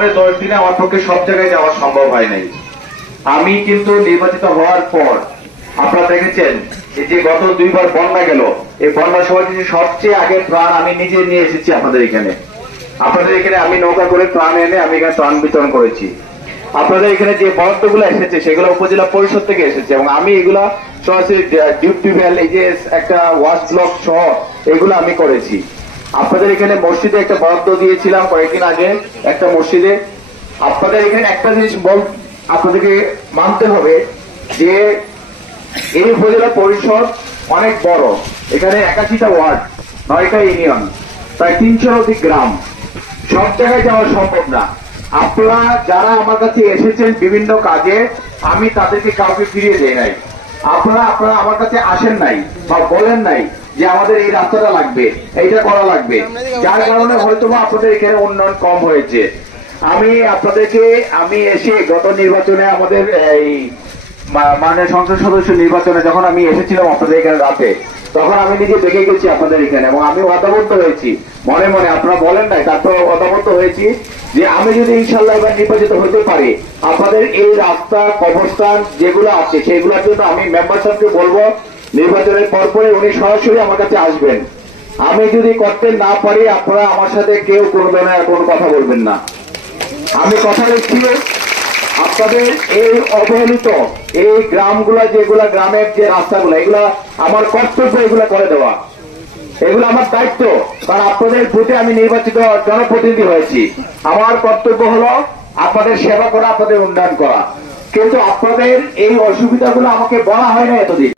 জীবনে 10 দিনে আমার পক্ষে সব জায়গায় যাওয়া সম্ভব হয় নাই। আমি কিন্তু নির্বাচিত হওয়ার পর আপনারা দেখেছেন যে গত 2 বার বন্যা গেল, এই বন্যার সময় কিন্তু সবচেয়ে আগে ত্রাণ আমি নিজে নিয়ে এসেছি আপনাদের এখানে। আপনাদের এখানে আমি নৌকা করে ত্রাণ এনে আমি এখানে ত্রাণ বিতরণ করেছি। আপনাদের এখানে যে বরাদ্দগুলো এসেছে সেগুলো উপজেলা পরিষদ থেকে এসেছে এবং আমি এগুলা সরাসরি ডিপ টিউবওয়েল, এই যে একটা ওয়াশ ব্লক সহ এগুলো আমি করেছি। আপনাদের এখানে মসজিদে একটা বরাদ্দ দিয়েছিলাম কয়েকদিন আগে, একটা মসজিদে। আপনাদের এখানে একটা জিনিস আপনাদেরকে মানতে হবে যে এই উপজেলা পরিষদ অনেক বড়, এখানে 81টা ওয়ার্ড, 9টা ইউনিয়ন, প্রায় 300 অধিক গ্রাম, সব জায়গায় যাওয়া সম্ভব না। আপনারা যারা আমার কাছে এসেছেন বিভিন্ন কাজে, আমি তাদেরকে কাউকে ফিরিয়ে দেই নাই। আপনারা আমার কাছে আসেন নাই বা বলেন নাই যে আমাদের এই রাস্তাটা লাগবে, এইটা করা লাগবে, যার কারণে হয়তো আপনাদের এখানে উন্নয়ন কম হয়েছে। আমি এসে গত নির্বাচনে আমাদের এই মাননীয় সংসদ সদস্য নির্বাচনে যখন আমি এসেছিলাম আপনাদের এখানে রাতে, তখন আমি নিজে দেখে গেছি আপনাদের এখানে এবং আমি ওয়াদাবদ্ধ হয়েছি মনে মনে, আপনারা বলেন নাই, তারপর ওয়াদাবদ্ধ হয়েছি যে আমি যদি ইনশাল্লাহ এবার নির্বাচিত হতে পারি, আপনাদের এই রাস্তা কবরস্থান যেগুলো আছে সেগুলোর জন্য আমি মেম্বার সাহেবকে বলবো নির্বাচনের পরপরে উনি সরাসরি আমার কাছে আসবেন। আমি যদি করতে না পারি আপনারা আমার সাথে কেউ কোনো ধরনের কোনো কথা বলবেন না। আমি কথা দিচ্ছি আপনাদের এই অবহেলিত এই গ্রামগুলা, যেগুলা গ্রামের যে রাস্তাগুলো, এগুলা আমার কর্তব্য, এগুলা করে দেওয়া, এগুলো আমার দায়িত্ব। কারণ আপনাদের ভোটে আমি নির্বাচিত জনপ্রতিনিধি হয়েছি, আমার কর্তব্য হলো আপনাদের সেবা করা, আপনাদের উন্নয়ন করা। কিন্তু আপনাদের এই অসুবিধাগুলো আমাকে বলা হয় না এতদিন।